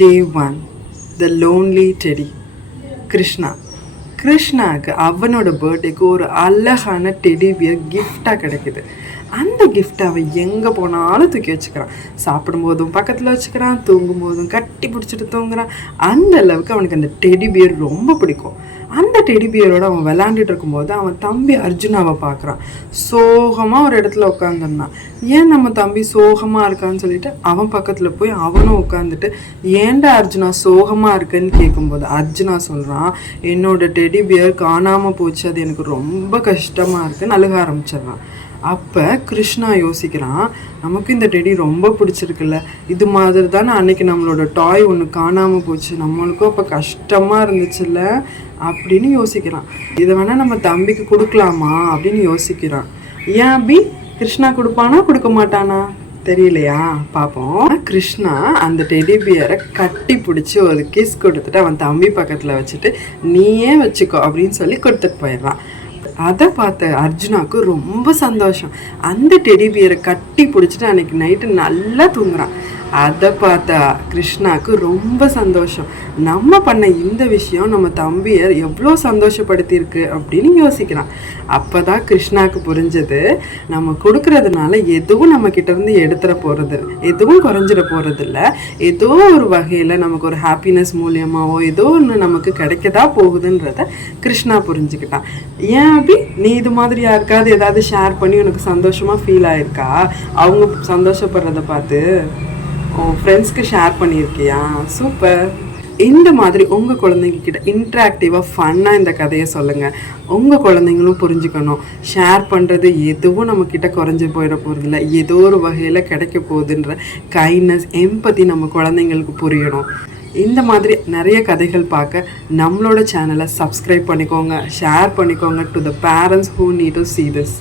Day 1. The Lonely Teddy. கிருஷ்ணாவுக்கு அவனோட பர்த்டேக்கு ஒரு அழகான டெடி பியர் கிஃப்டாக கிடைக்குது. அந்த கிஃப்ட்டை அவன் எங்கே போனாலும் தூக்கி வச்சுக்கிறான். சாப்பிடும்போதும் பக்கத்தில் வச்சுக்கிறான், தூங்கும்போதும் கட்டி பிடிச்சிட்டு தூங்குறான். அந்த அளவுக்கு அவனுக்கு அந்த டெடி பியர் ரொம்ப பிடிக்கும். அந்த டெடி பியரோடு அவன் விளாண்டுட்டு இருக்கும்போது அவன் தம்பி அர்ஜுனாவை பார்க்குறான். சோகமாக ஒரு இடத்துல உட்காந்துருந்தான். ஏன் நம்ம தம்பி சோகமாக இருக்கான்னு சொல்லிட்டு அவன் பக்கத்தில் போய் அவனும் உட்காந்துட்டு, ஏன்டா அர்ஜுனா சோகமாக இருக்குன்னு கேட்கும்போது அர்ஜுனா சொல்கிறான், என்னோட டெடி பியர் காணாமல் போச்சு, அது எனக்கு ரொம்ப கஷ்டமாக இருக்குன்னு அழுக ஆரம்பிச்சிடுறான். அப்போ கிருஷ்ணா யோசிக்கிறான், நமக்கு இந்த டெடி ரொம்ப பிடிச்சிருக்குல்ல, இது மாதிரி தானே அன்னைக்கு நம்மளோட டாய் ஒன்று காணாமல் போச்சு, நம்மளுக்கும் அப்போ கஷ்டமாக இருந்துச்சுல்ல அப்படின்னு யோசிக்கிறான். இதை வேணால் நம்ம தம்பிக்கு கொடுக்கலாமா அப்படின்னு யோசிக்கிறான். ஏன் அபி, கிருஷ்ணா கொடுப்பானா கொடுக்க மாட்டானா தெரியலையா? பார்ப்போம். கிருஷ்ணா அந்த டெடி பியரை கட்டி பிடிச்சி ஒரு கிஸ் கொடுத்துட்டு அவன் தம்பி பக்கத்தில் வச்சுட்டு, நீயே வச்சுக்கோ அப்படின்னு சொல்லி கொடுத்துட்டு போயிடுறான். அதை பார்த்த அர்ஜுனாவுக்கு ரொம்ப சந்தோஷம். அந்த டெடி பியரை கட்டி பிடிச்சிட்டு அன்னைக்கு நைட்டு நல்லா தூங்குறான். அதை பார்த்தா கிருஷ்ணாவுக்கு ரொம்ப சந்தோஷம். நம்ம பண்ண இந்த விஷயம் நம்ம தம்பியை எவ்வளோ சந்தோஷப்படுத்தியிருக்கு அப்படின்னு யோசிக்கிறான். அப்போ தான் கிருஷ்ணாவுக்கு புரிஞ்சது, நம்ம கொடுக்கறதுனால எதுவும் நம்மக்கிட்ட இருந்து எடுத்துட போகிறது, எதுவும் குறைஞ்சிட போகிறது இல்லை. ஏதோ ஒரு வகையில் நமக்கு ஒரு ஹாப்பினஸ் மூலியமாகவோ ஏதோ ஒன்று நமக்கு கிடைக்கதா போகுதுன்றத கிருஷ்ணா புரிஞ்சுக்கிட்டான். ஏன் அப்படி நீ இது மாதிரி யாருக்காவது ஏதாவது ஷேர் பண்ணி உனக்கு சந்தோஷமாக ஃபீல் ஆயிருக்கா? அவங்க சந்தோஷப்படுறத பார்த்து உன் ஃப்ரெண்ட்ஸ்க்கு ஷேர் பண்ணியிருக்கியா? சூப்பர். இந்த மாதிரி உங்கள் குழந்தைங்க கிட்ட இன்ட்ராக்டிவாக ஃபன்னாக இந்த கதையை சொல்லுங்கள். உங்கள் குழந்தைங்களும் புரிஞ்சுக்கணும், ஷேர் பண்ணுறது எதுவும் நம்மக்கிட்ட குறைஞ்சி போயிட போகிறதில்ல, ஏதோ ஒரு வகையில் கிடைக்க போகுதுன்ற கைண்ட்னஸ், எம்பத்தி நம்ம குழந்தைங்களுக்கு புரியணும். இந்த மாதிரி நிறைய கதைகள் பார்க்க நம்மளோட சேனலை சப்ஸ்கிரைப் பண்ணிக்கோங்க, ஷேர் பண்ணிக்கோங்க to the parents who need to see this.